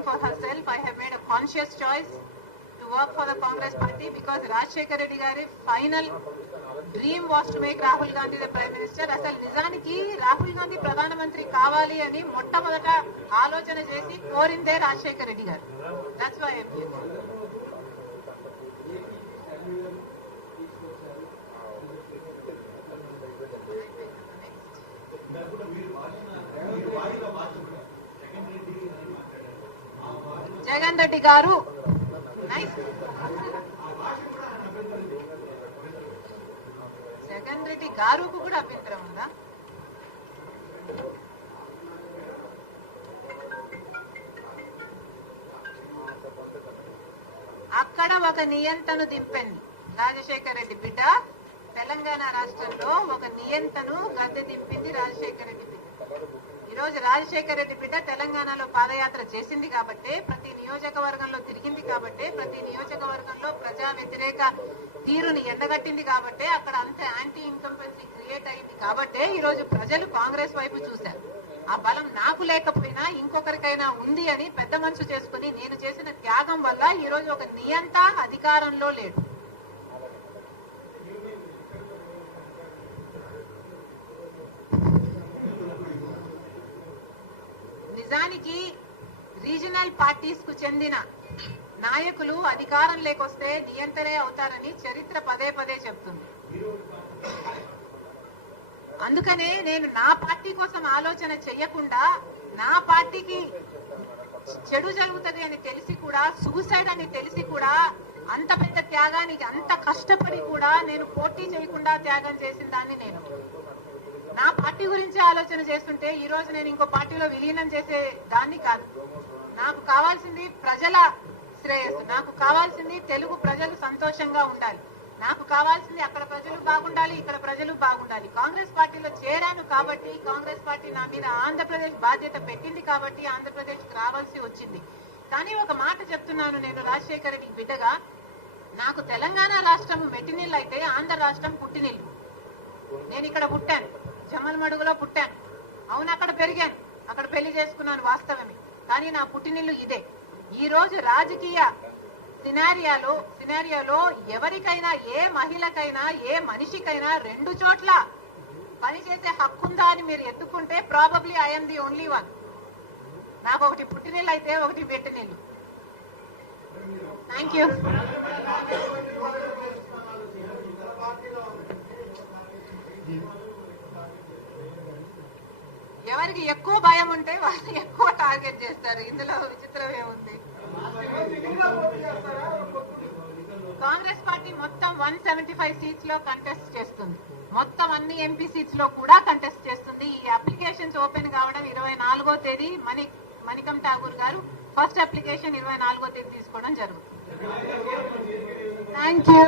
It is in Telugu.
speaking for herself. I have made a conscious choice to work for the Congress party because Rajshekar Reddy gari final dream was to make Rahul Gandhi the Prime Minister. అసలు నిజానికి రాహుల్ గాంధీ ప్రధానమంత్రి కావాలి అని మొట్టమొదట ఆలోచన చేసి కోరిందే రాజశేఖర్ రెడ్డి గారు. That's why I'm here. Jagan Reddy గారు జగన్ రెడ్డి గారుకు కూడా అభ్యంతరం ఉందా? అక్కడ ఒక నియంతను దింపింది రాజశేఖర్ రెడ్డి బిడ్డ. తెలంగాణ రాష్ట్రంలో ఒక నియంతను గద్దె దింపింది రాజశేఖర్ రెడ్డి బిడ్డ. ఈ రోజు రాజశేఖర్ రెడ్డి బిడ్డ తెలంగాణలో పాదయాత్ర చేసింది కాబట్టి, ప్రతి నియోజకవర్గంలో తిరిగింది కాబట్టి, ప్రతి నియోజకవర్గంలో ప్రజా వ్యతిరేక తీరుని ఎండగట్టింది కాబట్టి, అక్కడ అంత యాంటీ ఇన్కంపెన్సీ క్రియేట్ అయింది కాబట్టి ఈ రోజు ప్రజలు కాంగ్రెస్ వైపు చూశారు. ఆ బలం నాకు లేకపోయినా ఇంకొకరికైనా ఉంది అని పెద్ద మనసు చేసుకుని నేను చేసిన త్యాగం వల్ల ఈ రోజు ఒక నియంత అధికారంలో లేడు. నిజానికి రీజనల్ పార్టీస్ కు చెందిన నాయకులు అధికారం లేకొస్తే నియంత్రణే అవుతారని చరిత్ర పదే పదే చెప్తుంది. అందుకనే నేను నా పార్టీ కోసం ఆలోచన చెయ్యకుండా, నా పార్టీకి చెడు జరుగుతుంది అని తెలిసి కూడా, సూసైడ్ అని తెలిసి కూడా, అంత పెద్ద త్యాగానికి అంత కష్టపడి కూడా నేను పోటీ చేయకుండా త్యాగం చేసిన దాన్ని నేను నా పార్టీ గురించి ఆలోచన చేస్తుంటే ఈ రోజు నేను ఇంకో పార్టీలో విలీనం చేసే దాన్ని కాదు. నాకు కావాల్సింది ప్రజల శ్రేయస్సు, నాకు కావాల్సింది తెలుగు ప్రజలు సంతోషంగా ఉండాలి, నాకు కావాల్సింది అక్కడ ప్రజలు బాగుండాలి, ఇక్కడ ప్రజలు బాగుండాలి. కాంగ్రెస్ పార్టీలో చేరాను కాబట్టి, కాంగ్రెస్ పార్టీ నా మీద ఆంధ్రప్రదేశ్ బాధ్యత పెట్టింది కాబట్టి ఆంధ్రప్రదేశ్ రావాల్సి వచ్చింది. కానీ ఒక మాట చెప్తున్నాను, నేను రాజశేఖర్ రెడ్డి బిడ్డగా, నాకు తెలంగాణ రాష్ట్రం మెట్టినిల్లు అయితే ఆంధ్ర రాష్ట్రం పుట్టినిల్లు. నేను ఇక్కడ పుట్టాను, జమ్మలమడుగులో పుట్టాను, అవును అక్కడ పెరిగాను, అక్కడ పెళ్లి చేసుకున్నాను, వాస్తవమే. కానీ నా పుట్టినిల్లు ఇదే. ఈ రోజు రాజకీయ సినారియాలో ఎవరికైనా, ఏ మహిళకైనా, ఏ మనిషికైనా రెండు చోట్ల పనిచేసే హక్కుందా అని మీరు ఎత్తుకుంటే probably I'm the only one. నాకు ఒకటి పుట్టినిల్లు అయితే ఒకటి పెట్టినిల్లు. Thank you. ఎవరికి ఎక్కువ భయం ఉంటే వాళ్ళు ఎక్కువ టార్గెట్ చేస్తారు. ఇందులో విచిత్రం ఏముంది? కాంగ్రెస్ పార్టీ మొత్తం 175 సీట్స్ లో కంటెస్ట్ చేస్తుంది, మొత్తం అన్ని ఎంపీ సీట్స్ లో కూడా కంటెస్ట్ చేస్తుంది. ఈ అప్లికేషన్స్ ఓపెన్ కావడం 24వ తేదీ మణికం ఠాగూర్ గారు ఫస్ట్ అప్లికేషన్ 24వ తేదీ తీసుకోవడం జరుగుతుంది. Thank you.